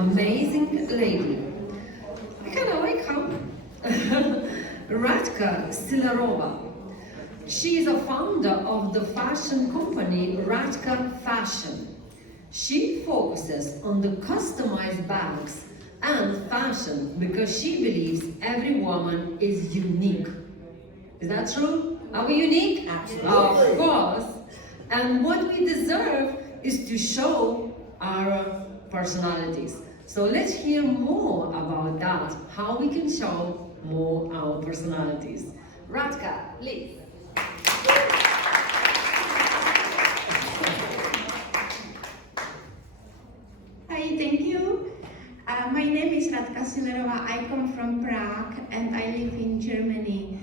amazing lady. Can I wake up? Radka Stilarova. She is a founder of the fashion company Radka Fashion. She focuses on the customized bags and fashion because she believes every woman is unique. Is that true? Are we unique? Absolutely. Of course. And what we deserve is to show our personalities. So let's hear more about that, how we can show more our personalities. Radka, please. Hi, thank you. My name is Radka Silerova. I come from Prague and I live in Germany.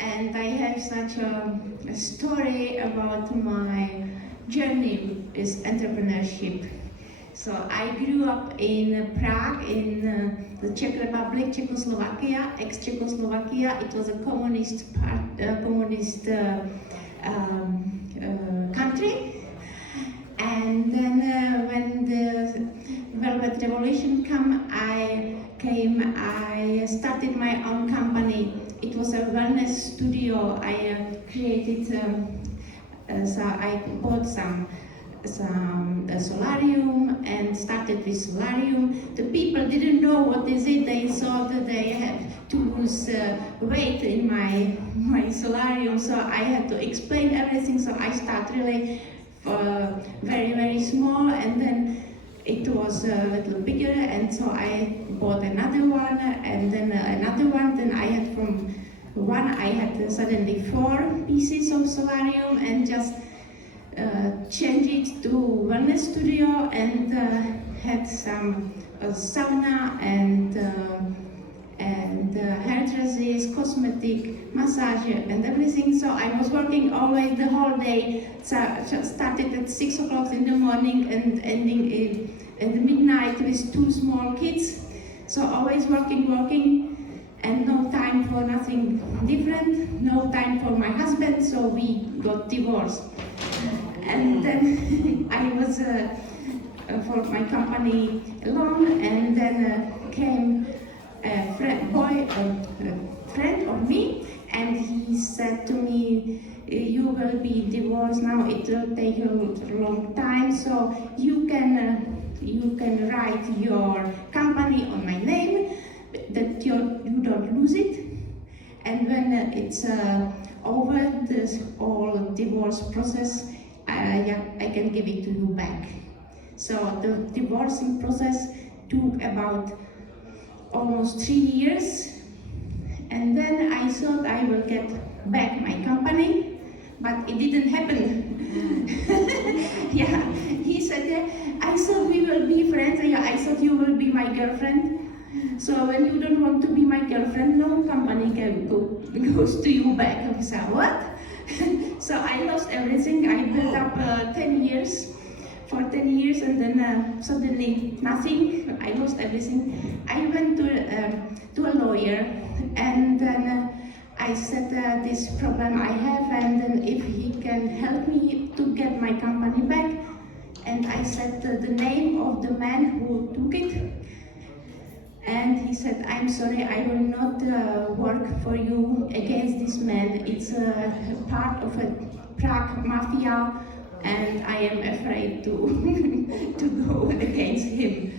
And I have such a story about my journey with entrepreneurship. So I grew up in Prague, in the Czech Republic, Czechoslovakia, ex-Czechoslovakia. It was a communist country. And then when the Velvet Revolution I started my own company. It was a wellness studio. I created, so I bought some solarium and started with solarium. The people didn't know what is it. They thought that they had to lose weight in my solarium, so I had to explain everything. So I started really very, very small, and then it was a little bigger, and so I bought another one, and then another one. Then I had from one, I had suddenly 4 pieces of solarium, and just changed it to wellness studio, and had some sauna and hairdressers, cosmetic, massage, and everything. So I was working always the whole day. So I started at 6 o'clock in the morning and ending at midnight with 2 small kids. So always working, and no time for nothing different, no time for my husband, so we got divorced. And then I was for my company alone, and then came a friend of me, and he said to me, you will be divorced now, it will take a long time, so you can write your company on my name, that you don't lose it, and when it's over this whole divorce process, I can give it to you back. So the divorcing process took about almost 3 years, and then I thought I will get back my company, but it didn't happen. Yeah, he said, I thought we will be friends. Yeah, I thought you will be my girlfriend. So when you don't want to be my girlfriend, no company goes to you back. I said, what? So I lost everything. I built up 10 years. For 10 years, and then suddenly nothing. I lost everything. I went to a lawyer, and then I said this problem I have, and then if he can help me to get my company back. And I said the name of the man who took it, and he said, I'm sorry, I will not work for you against this man. It's part of a Prague mafia, and I am afraid to go against him.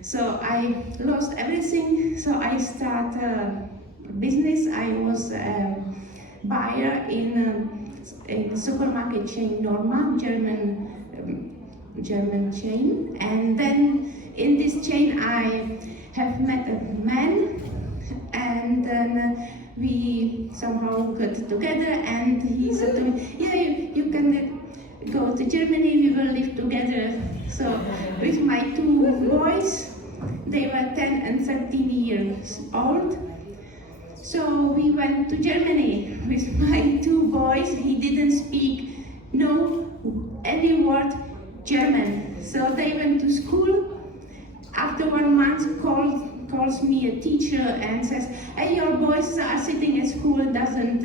So I lost everything, so I started business. I was a buyer in a supermarket chain Norma, German chain, and then in this chain I have met a man, and then we somehow got together, and he said to me, yeah, you can go to Germany, we will live together. So with my 2 boys, they were 10 and 13 years old. So we went to Germany with my 2 boys. He didn't speak any word German. So they went to school. After 1 month, calls me a teacher and says, hey, your boys are sitting at school, doesn't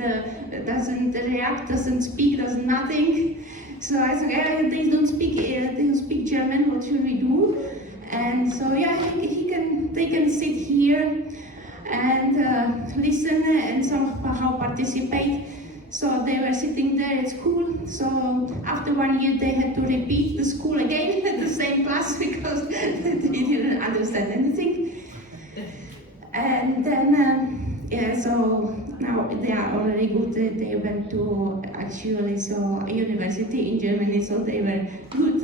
react, doesn't speak, does nothing. So I said, they don't speak German, what should we do? And so yeah, they can sit here and listen and somehow participate. So they were sitting there at school. So after 1 year, they had to repeat the school again at the same class because they didn't understand anything. And then, so now they are already good. They went to actually a university in Germany, so they were good.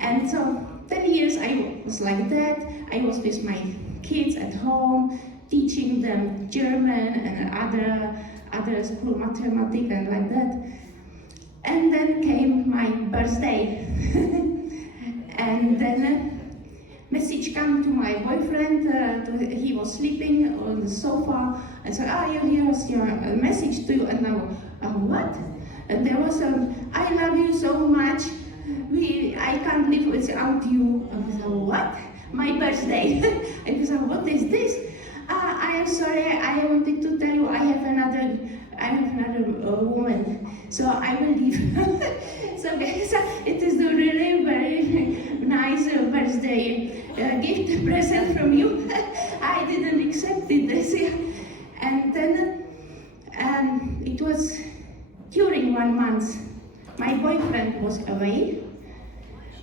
And so 10 years I was like that. I was with my kids at home, teaching them German and other school mathematics and like that. And then came my birthday. And then message came to my boyfriend. He was sleeping on the sofa and said, here's your message to you. And now, what? And there was I love you so much. I can't live without you. I said, what? My birthday. And I said, what is this? I am sorry, I wanted to tell you I have another woman, so I will leave. So it is a really very nice birthday gift present from you. I didn't accept it this year. And then it was during 1 month. My boyfriend was away.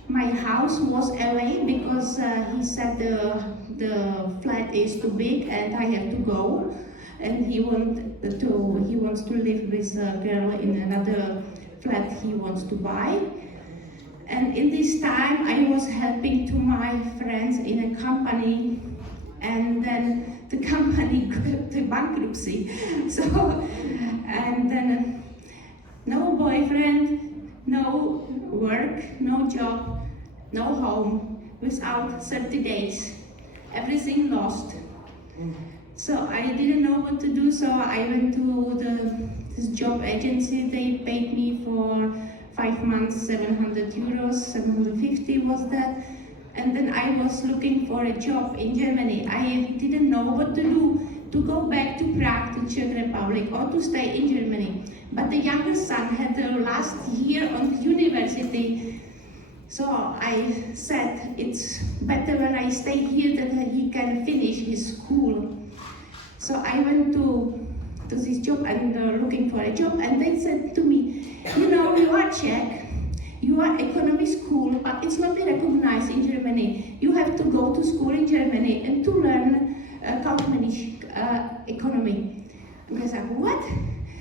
My house was away because he said the flat is too big and I have to go, and he wants to live with a girl in another flat he wants to buy. And in this time I was helping to my friends in a company, and then the company got the bankruptcy. So and then no boyfriend, no work, no job, no home, without 30 days. Everything lost. So I didn't know what to do, so I went to this job agency. They paid me for 5 months 700 euros, 750 was that. And then I was looking for a job in Germany. I didn't know what to do, to go back to Prague, to Czech Republic, or to stay in Germany. But the younger son had the last year on the university. So I said, it's better when I stay here that he can finish his school. So I went to this job and looking for a job, and they said to me, you are Czech, you are economy school, but it's not recognized in Germany. You have to go to school in Germany and to learn kaufmännisch economy. And I said, what?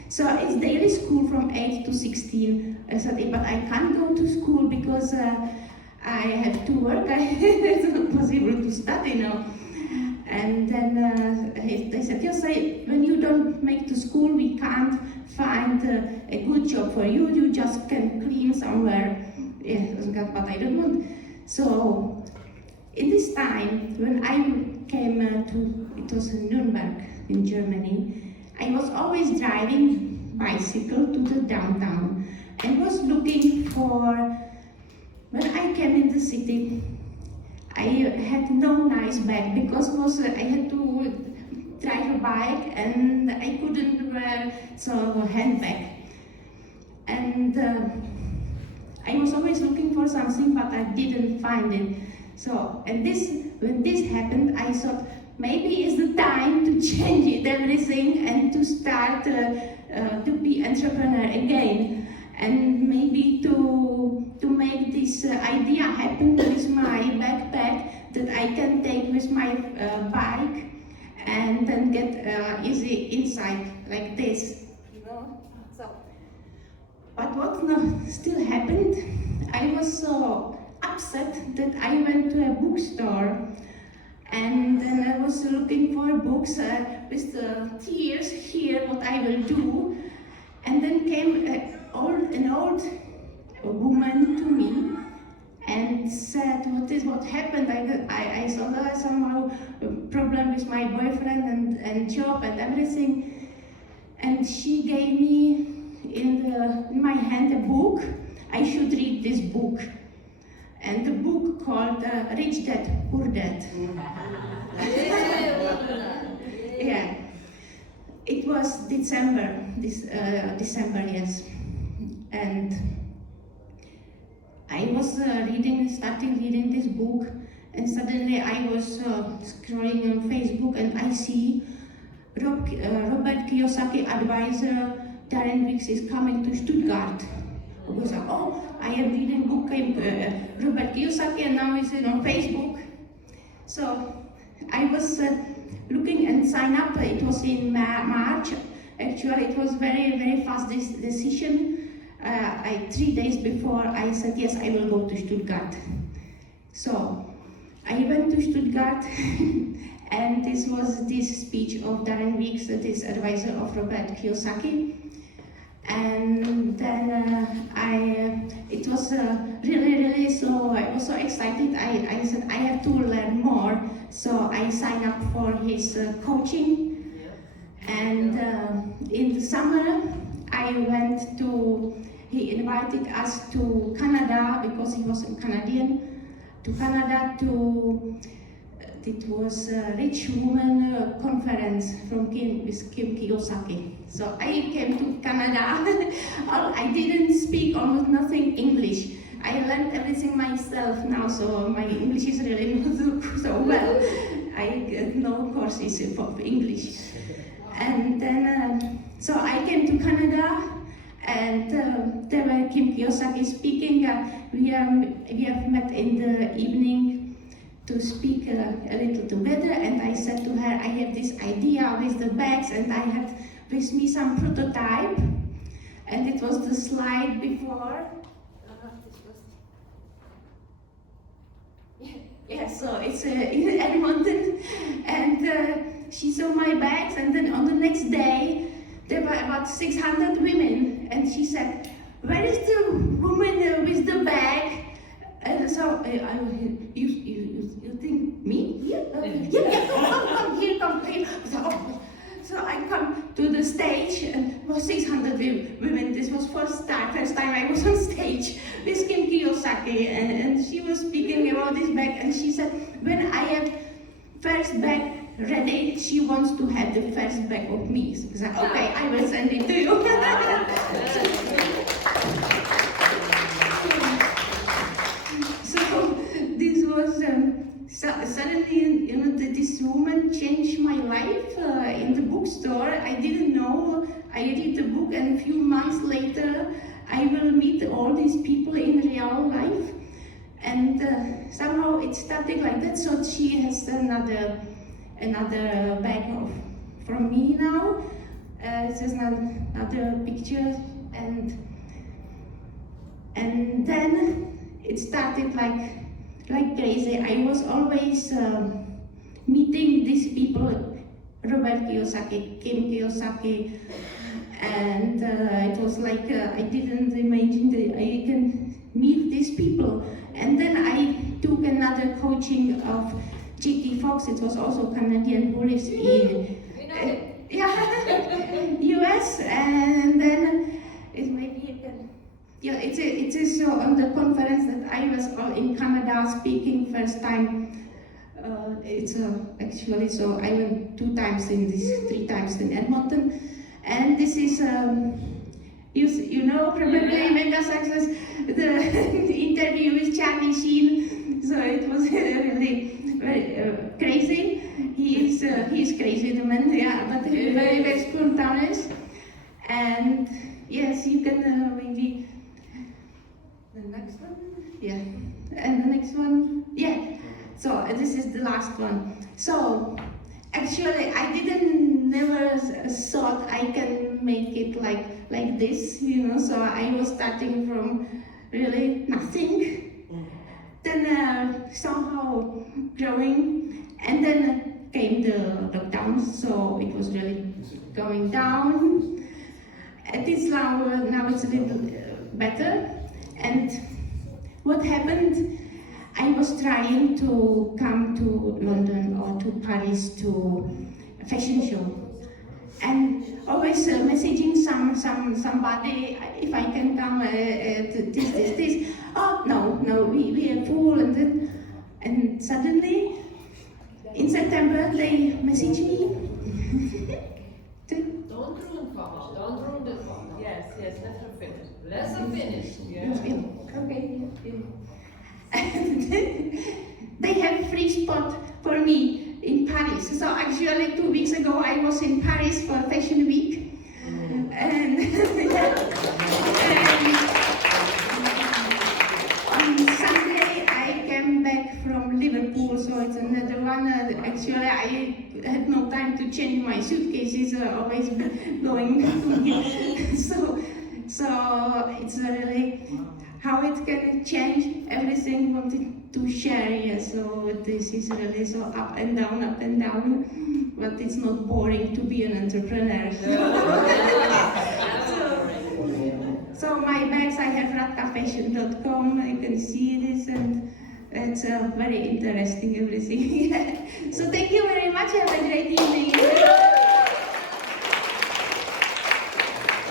So it's daily school from 8 to 16. I said, but I can't go to school because I have to work. It's not possible to study now. And then they said, yes, when you don't make the school, we can't find a good job for you. You just can clean somewhere. Yeah, but I don't want. So in this time, when I came it was in Nuremberg in Germany, I was always driving bicycle to the downtown and was looking for, when I came in the city, I had no nice bag because I had to drive a bike and I couldn't wear a handbag. And I was always looking for something, but I didn't find it. So, and when this happened, I thought, maybe it's the time to change it, everything, and to start to be entrepreneur again, and maybe to make this idea happen with my backpack that I can take with my bike, and then get easy inside like this, So, but what still happened? I was so upset that I went to a bookstore. And then I was looking for books with the tears here, what I will do. And then came an old woman to me and said, what happened? I saw somehow a problem with my boyfriend and job and everything. And she gave me in my hand a book. I should read this book. And the book called Rich Dad, Poor Dad. Yeah. It was December, yes. And I was starting reading this book, And suddenly I was scrolling on Facebook and I see Robert Kiyosaki advisor Darren Weeks is coming to Stuttgart. I was like, oh, I am reading book Robert Kiyosaki and now it's on Facebook. So I was looking and sign up. It was in March. Actually, it was very, very fast decision. 3 days before I said, yes, I will go to Stuttgart. So I went to Stuttgart and this was this speech of Darren Weeks, that is advisor of Robert Kiyosaki. And then it was really so, I was so excited. I said, I have to learn more. So I signed up for his coaching. And in the summer, he invited us to Canada because he was a Canadian, to Canada it was a rich woman conference with Kim Kiyosaki. So I came to Canada. I didn't speak almost nothing English. I learned everything myself now, so my English is really not so well. I get no courses of English. And then, so I came to Canada, and there were Kim Kiyosaki speaking. We have met in the evening to speak a little together, and I said to her, I have this idea with the bags, and I had with me some prototype, and it was the slide before. Yeah, so it's in Edmonton, and she saw my bags, and then on the next day, there were about 600 women, and she said, where is the woman with the bag? And so you think me? Yeah, come here, come here. So I come to the stage and was 600 women. This was first time I was on stage with Kim Kiyosaki, and she was speaking about this bag, and she said, when I have first bag ready, she wants to have the first bag of me. So I said, okay, I will send it to you. So this was suddenly, this woman changed my life in the bookstore. I didn't know. I read the book, and a few months later, I will meet all these people in real life. And somehow it started like that. So she has another bag from me now. This is another picture, and then it started like crazy. I was always meeting these people, Robert Kiyosaki, Kim Kiyosaki, and it was like I didn't imagine that I can meet these people. And then I took another coaching of J.T. Fox. It was also Canadian who lives in US, and then it maybe you can. Yeah, it is on the conference that I was in Canada speaking first time. It's actually, so I went 2 times in this, 3 times in Edmonton, and this is you know probably Mega Success, the interview with Charlie Sheen. So it was really very crazy. He's crazy, the man, yeah, but very very spontaneous. And yes, you can maybe. The next one? Yeah. And the next one? Yeah. So this is the last one. So actually I never thought I can make it like this, so I was starting from really nothing. Then somehow growing, and then came the lockdown, so it was really going down. At this now it's a little better. And what happened, I was trying to come to London or to Paris to a fashion show, and always messaging somebody if I can come this. Oh no, we are full, and suddenly in September they message me. Don't ruin the fun. Yes, let her finish. Let her finish. Yeah. Okay. and they have free spot for me in Paris. So actually 2 weeks ago I was in Paris for Fashion Week, and, and on Sunday I came back from Liverpool, so it's another one. Actually I had no time to change my suitcases, always going. So it's really how it can change everything. Wanted to share, yeah. So this is really so up and down, but it's not boring to be an entrepreneur. So my bags, I have radkafashion.com. You can see this, and it's very interesting everything. So thank you very much. Have a great evening.